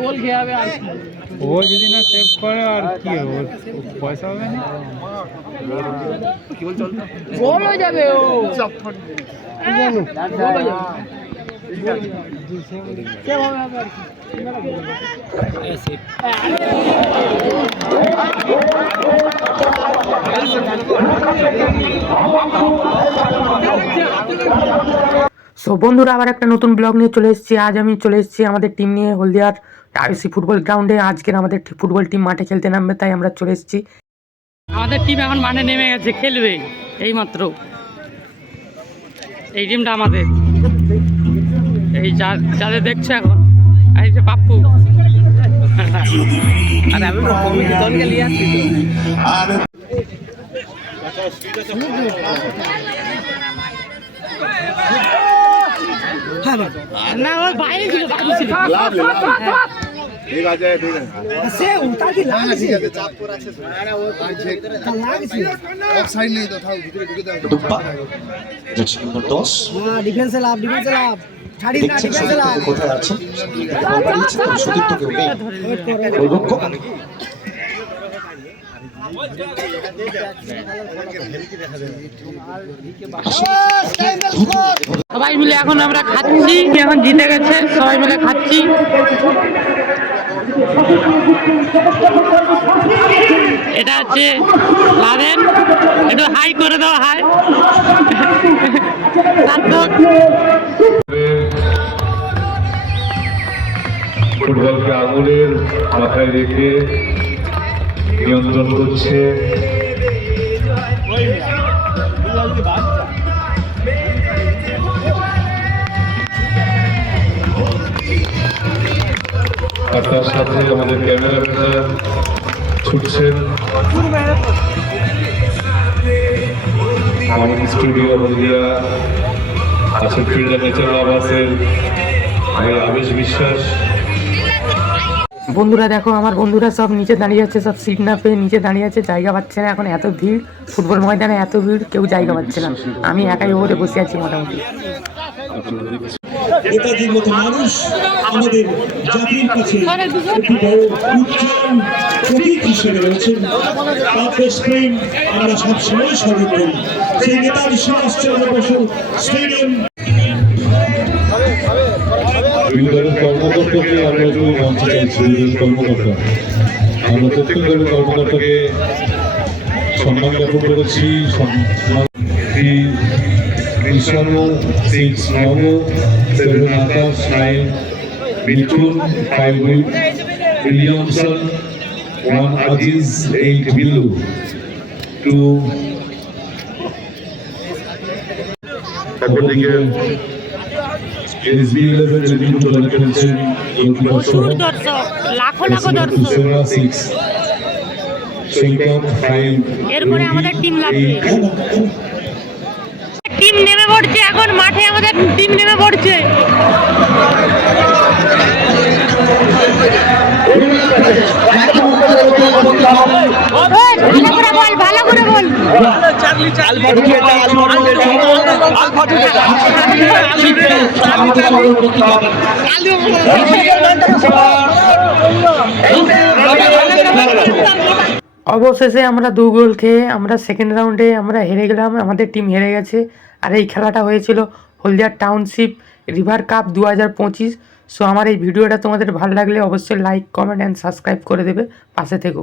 গোল খেয়ে যাবে আর ও যদি না সেভ করে আর কি হবে, পয়সা হবে না, গোল হয়ে যাবে। ও সো বন্ধুরা, আবার একটা নতুন ব্লগ নিয়ে চলে এসেছি। আজ আমি চলে এসেছি আমাদের টিম নিয়ে হলদিয়ার আইসি ফুটবল গ্রাউন্ডে। আজকের আমাদের ফুটবল টিম মাঠে খেলতে নামবে, তাই আমরা চলে এসেছি। আমাদের টিম এখন মাঠে নেমে গেছে, খেলবে এইমাত্র। এই টিমটা আমাদের, এই যাদের দেখছে এখন, এই যে পাপ্পু। আরে আমি কমিটি দলকে নিয়ে আসছি তো। না, ওই বাইরে ছিল, বাইরে ছিল। ঠিক আছে, ঠিক আছে। সে উতা কি লাগছে? ঠিক আছে, চাপ করে আছে। আরে ও লাগছে। অফসাইড নেই তো, থাও ভিতরে ঢুকে দাও। দুপ্পা যেটি নম্বর 10 হ্যাঁ, ডিফেন্সে লাভ, ডিফেন্সে লাভ। ছাড়ি না, ডিফেন্সে লাভ। কোথায় আছে সুদীপ্ত কেউ নেই গোলরক্ষক। সবাই মিলে এখন আমরা খাচ্ছি, এখন জিতে গেছে, সবাই মিলে খাচ্ছি। এটা হচ্ছে লাদেন, একটু হাই করে দাও, হাই। ফুটবলকে আঙুলের মাথায় রেখে নিয়ন্ত্রণ করছে। আর তার সাথে আমাদের ক্যামেরাম্যানরা ছুটছেন। আমাদের স্টুডিও হলদিয়া আছে ফিল্ডার ন্যাচারাল আবাসের আবেশ বিশ্বাস। বন্ধুরা দেখো, আমার বন্ধুরা সব নিচে দাঁড়িয়ে আছে, সব সিট না পেয়ে নিচে দাঁড়িয়ে আছে, জায়গা পাচ্ছে না। এখন এত ভিড় ফুটবল ময়দানে, এত ভিড়, কেউ জায়গা পাচ্ছে না। আমি একাই ওপরে বসে আছি মোটামুটি। নেতাজির মতো মানুষ আমাদের জাতির কাছে একটি বড় উজ্জ্বল প্রতীক হিসেবে রয়েছেন। তার দেশপ্রেম আমরা সবসময় স্মরণ করি। সেই নেতাজি সুভাষচন্দ্র বসু স্টেডিয়াম। বিদ্যালয়ের কর্মকর্তাকে আমরা একটু মঞ্চে চাইছি। কর্মকর্তা, আমরা প্রত্যেক দলের কর্মকর্তাকে সম্মান জ্ঞাপন করেছি। কৃষ্ণ 6 নব 7 আকাশ 9 মিঠুন 5 উইলিয়ামসন 1 আজিজ 8 বিল্লু 2। অপরদিকে এসবি 11 মিঠুন দলে খেলছেন প্রচুর দর্শক, লাখো লাখো দর্শক। 6 সংকট 5। এরপরে আমাদের টিম লাগবে, টিম নেমে পড়ছে এখন মাঠে, আমাদের টিম নেমে পড়ছে। ভালো করে বল। অবশেষে আমরা 2 গোল খেয়ে আমরা সেকেন্ড রাউন্ডে আমরা হেরে গেলাম, আমাদের টিম হেরে গেছে। আর এই খেলাটা হয়েছিল হলদিয়া টাউনশিপ রিভার কাপ 2025। সো আমার এই ভিডিওটা তোমাদের ভালো লাগলে অবশ্যই লাইক, কমেন্ট অ্যান্ড সাবস্ক্রাইব করে দেবে, পাশে থেকো।